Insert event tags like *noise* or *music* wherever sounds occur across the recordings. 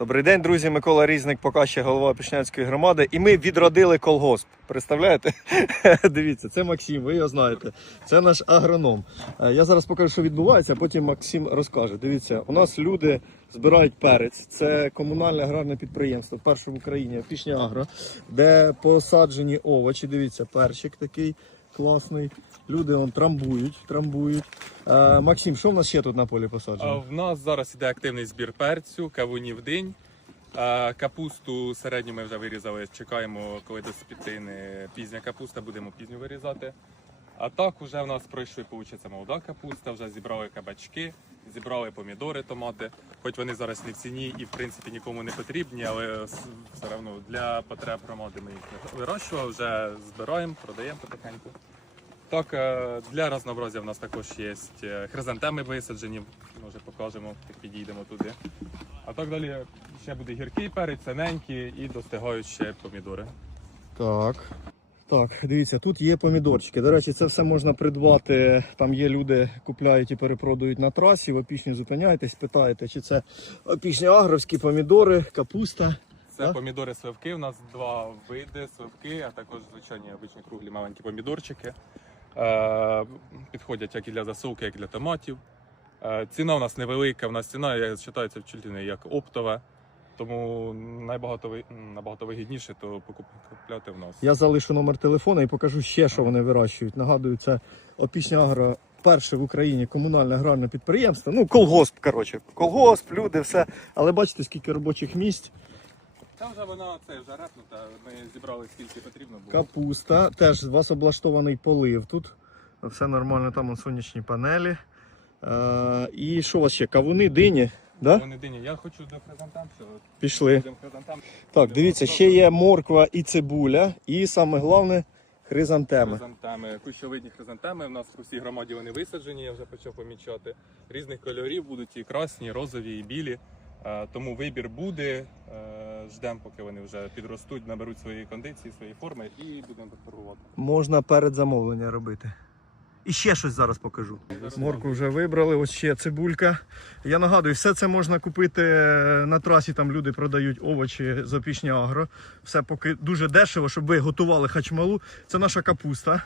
Добрий день, друзі. Микола Різник, поки ще голова Пішнянської громади. І ми відродили колгосп. Представляєте? *laughs* Дивіться, це Максим, ви його знаєте. Це наш агроном. Е, Я зараз покажу, що відбувається, а потім Максим розкаже. Дивіться, у нас люди збирають перець. Це комунальне аграрне підприємство, в Україні, Пішня Агро, де посаджені овочі. Дивіться, перчик такий класний. Люди он трамбують, трамбують. Е, Максим, що в нас ще тут на полі А посаджено? В нас зараз іде активний збір перцю, кавунів день. А Капусту середню ми вже вирізали. Чекаємо, коли до спітини пізня капуста, будемо пізню вирізати. А так вже в нас пройшли, виходить, молода капуста, вже зібрали кабачки, зібрали помідори, томати. Хоч вони зараз не в ціні і в принципі нікому не потрібні, але все одно для потреб громади ми їх не вирощували, вже збираємо, продаємо потихеньку. Так, е, для разнообразя в нас також є е, хризантеми висаджені, може покажемо, як підійдемо туди. А так далі ще буде гіркий перець, синенький і достигають помідори. Так. Так, дивіться, тут є помідорчики. До речі, це все можна придбати. Там є люди, купляють і перепродають на трасі. В опішні зупиняєтесь, питаєте, чи це опішні агровські помідори, капуста. Це Так. помідори сливки. У нас два види сливки, а також звичайні обичні круглі маленькі помідорчики. Е, підходять як і для засолки, як і для томатів. Е, ціна у нас невелика, у нас ціна я вважаю, в чільтини як оптова. Тому найбагато набагато вигідніше то купляти в нас. Я залишу номер телефона і покажу ще, що вони вирощують. Нагадую, це опішня агро. Перше в Україні комунальне аграрне підприємство. Ну, колгосп, коротше. Колгосп, люди, все. Але бачите, скільки робочих місць. Та вже вона це вже репнута. Ми зібрали скільки потрібно було. Капуста. Теж у вас облаштований полив тут. Все нормально, там он сонячні панелі. Е, і що у вас ще? Кавуни, дині? Да? Вони дині. Я хочу до хризантем. що Пішли. Так, дивіться, ще є морква і цибуля, і саме головне хризантеми. Хризантеми. Кущовидні хризантеми. У нас в усій громаді вони висаджені, я вже почав помічати. Різних кольорів будуть і красні, і розові, і білі. Е, Тому вибір буде. Ждемо, поки вони вже підростуть, наберуть свої кондиції, свої форми і будемо торгувати. Можна передзамовлення робити. І ще щось зараз покажу. Морку вже вибрали, ось ще цибулька. Я нагадую, все це можна купити е, на трасі, там люди продають овочі з опішня агро. Все поки дуже дешево, щоб ви готували хачмалу. Це наша капуста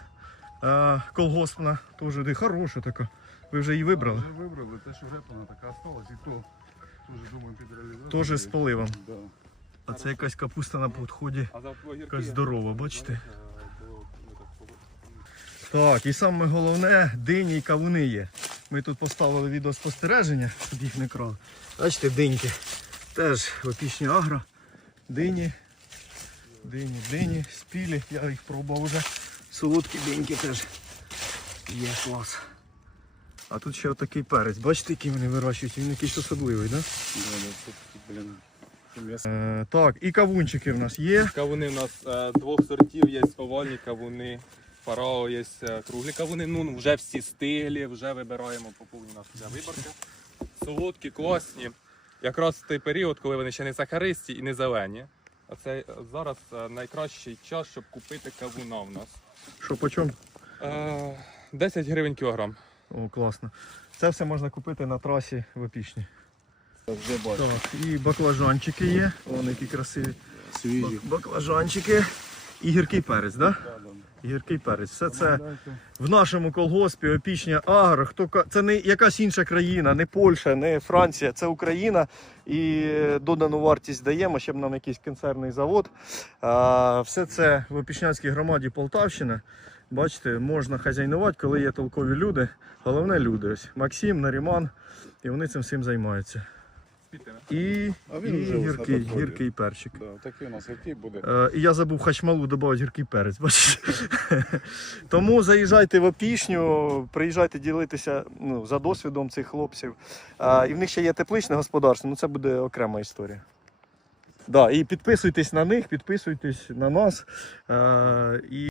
е, колгоспна, теж хороша така. Ви вже її вибрали. Вже вибрали, те, що репана така осталась, і то теж думаю підреалізувати. Теж з поливом. Да. А це якась капуста на підході. Якась здорова, бачите? знаєш, е, бо ми так погодили. Так, і саме головне, дині і кавуни є. Ми тут поставили відеоспостереження, щоб їх не крали. Бачите, диньки. Теж в опішні агро. Дині. Дині, дині, спілі. Я їх пробував вже. Солодкі диньки теж. Є клас. А тут ще отакий перець. Бачите, який вони вирощують? Він якийсь особливий, так? Да, да. Да? Е, так, і кавунчики в нас є. Кавуни у нас е, двох сортів є овальні кавуни, фарао є е, круглі кавуни. Ну вже всі стилі, вже вибираємо по повній нас вже виборка. Солодкі, класні. Якраз той період, коли вони ще не сахаристі і не зелені. А це е, зараз е, найкращий час, щоб купити кавуна в нас. Що по чому? Е, 10 гривень кілограм. О, класно. Це все можна купити на трасі в опішні. Вже бачу. Так, і баклажанчики є. Вони які красиві. Свіжі. Баклажанчики. І гіркий перець, да? Да. Гіркий перець. Все це в нашому колгоспі опішня агро. Хто це не якась інша країна, не Польща, не Франція, це Україна. І додану вартість даємо, щоб нам якийсь концерний завод. А, все це в Опішнянській громаді Полтавщина. Бачите, можна хазяйнувати, коли є толкові люди. Головне люди. Ось Максим, Наріман, і вони цим всім займаються. І, А він і вже гіркий, гіркий перчик. Да, такий у нас який буде. Е, І я забув хачмалу додати гіркий перець. Бачите? *laughs* Тому заїжджайте в опішню, приїжджайте ділитися ну, за досвідом цих хлопців. А, і в них ще є тепличне господарство, ну це буде окрема історія. Да, і підписуйтесь на них, підписуйтесь на нас. Е, і